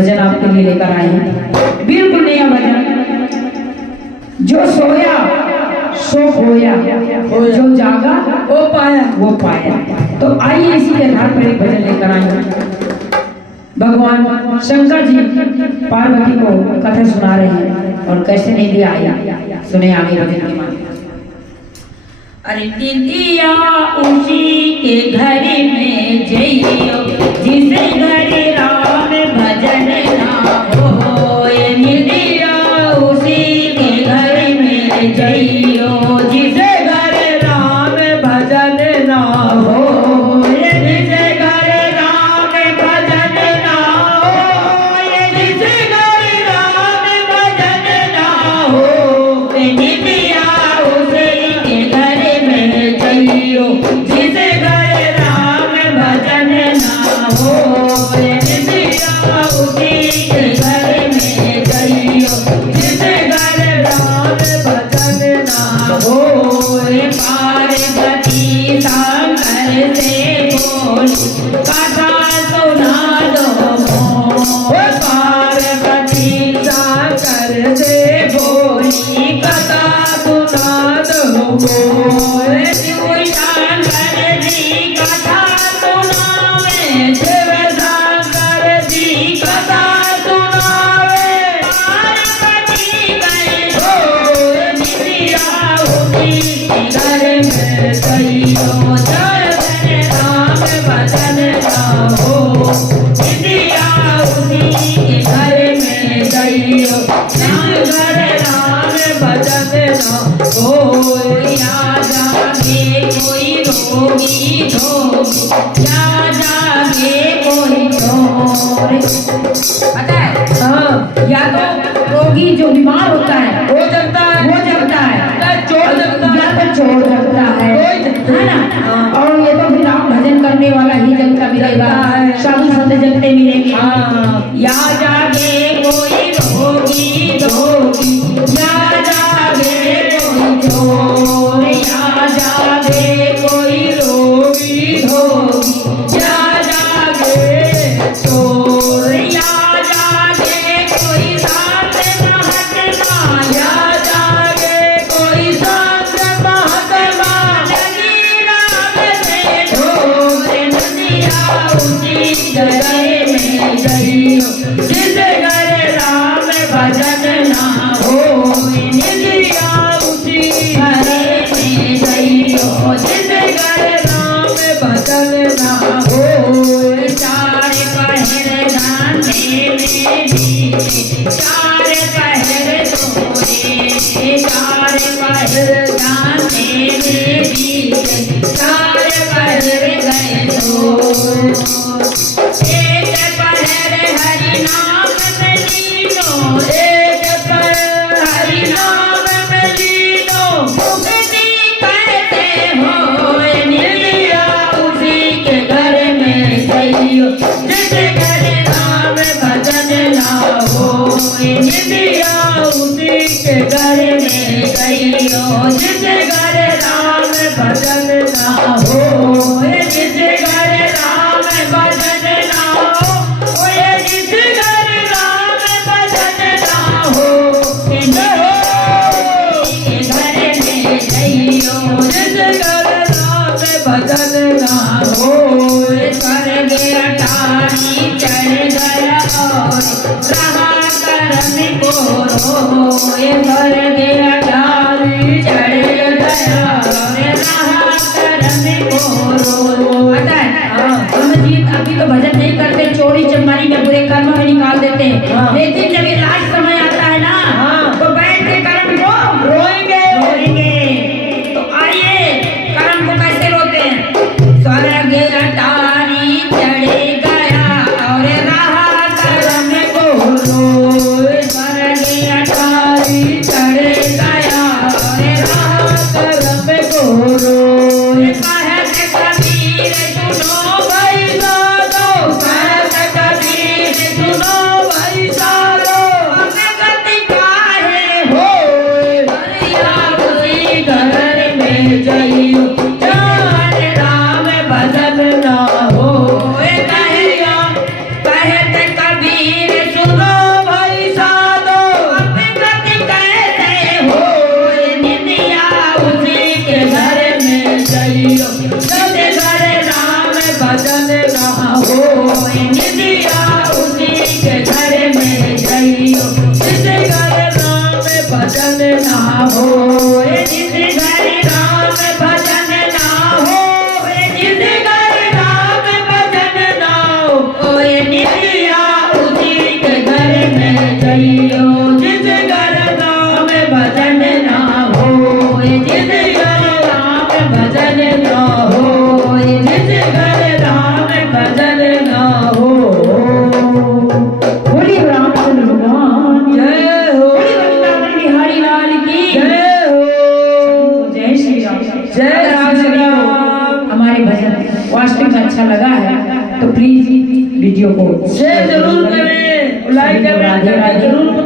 भजन आपके लिए लेकर आए हैं। बिल्कुल नया भजन। जो सोया सो खोया, जो जागा वो पाया। तो आइए इसी के आधार पर एक भजन लेकर आए हैं। भगवान शंकर जी पार्वती को कथा सुना रहे हैं और कैसे नहीं दिया आया, सुने आगे भजन के माध्यम। अरे दीदिया उसी के घर में जइयो जिसे घर राम भजन ना हो। दीदिया उसी के घर में जइयो जिसे घर राम भजन ना हो। जिसे घर राम भजन ना हो, जिसे घर राम भजन ना हो। दीदिया उसी के घर में जइयो जिसे घर राम भजन ना हो। दीदिया उसी के घर में जइयो जिसे घर राम भजन ना हो। पार्वती शंकर से बोली कथा सुना दो। पार्वती शंकर से बोली कथा सुना दो। शिव शंकर जी कथा सुनावे, शिव शंकर जी कथा सुनावे। पार्वती गए हो दीदिया उसी के घर में जइयो जय राम भजन ना हो। दीदिया उसी के घर में जइयो घर राम भजन ना हो। या जागे कोई रोगी धोगी, या जागे कोई चोर। पता है? हाँ, या तो रोगी जो बीमार होता है वो जगता है, चोर जगता है, या तो चोर जगता है ना। और ये तो फिर राम भजन करने वाला ही जगता मिलेगा, साधु संत जगते मिलेंगे। या जागे कोई रोगी धोगी, या जागे कोई चोर। या जागे कोई रोगी धोगी, या जागे चोर। या जागे कोई संत महात्मा, या जागे कोई संत महात्मा। लगी राम से ढोर नदिया उसी घर में जइयो जिसे घर राम भजन ना हो। निदिया उसी घर में जइयो जिसे घर राम भजन ना हो। चार पहर जाने में बीते, चार पहर तोरे। चार पहर जाने में बीते, चार पहर गए तो। एक पहर हरि नाम में लीनो, एक पहर हरि नाम में लीनो। मुक्ति कहते हो निदिया उसी के घर में जइयो जिसे घर राम भजन ना हो। निदिया उसी के घर में जइयो जिसे घर राम भजन ना हो। जिसे घर राम भजन ना हो, जिसे घर राम भजन ना हो। घर में जइयो जिसे घर राम भजन ना हो। स्वर्ग अटारी चढ़ गया और रहा करम को रो। स्वर्ग अटारी चढ़ गया और रहा करम को रो। पता है? हम जी अभी तो भजन नहीं करते, चोरी चमारी में बुरे कर्म में निकाल देते हैं। लेकिन जब ये लास्ट समय आता है ना, तो बैठ के कर्म को रोएंगे। तो आइए कर्म को कैसे रोते हैं। स्वर्ग अटारी चढ़ गया और रहा करम को रो। स्वर्ग अटारी चढ़ गया और रहा करम को रो। कहत कबीर सुनो भाई साधो, कहत कबीर सुनो भाई साधो। तो राधे राधे। जरूर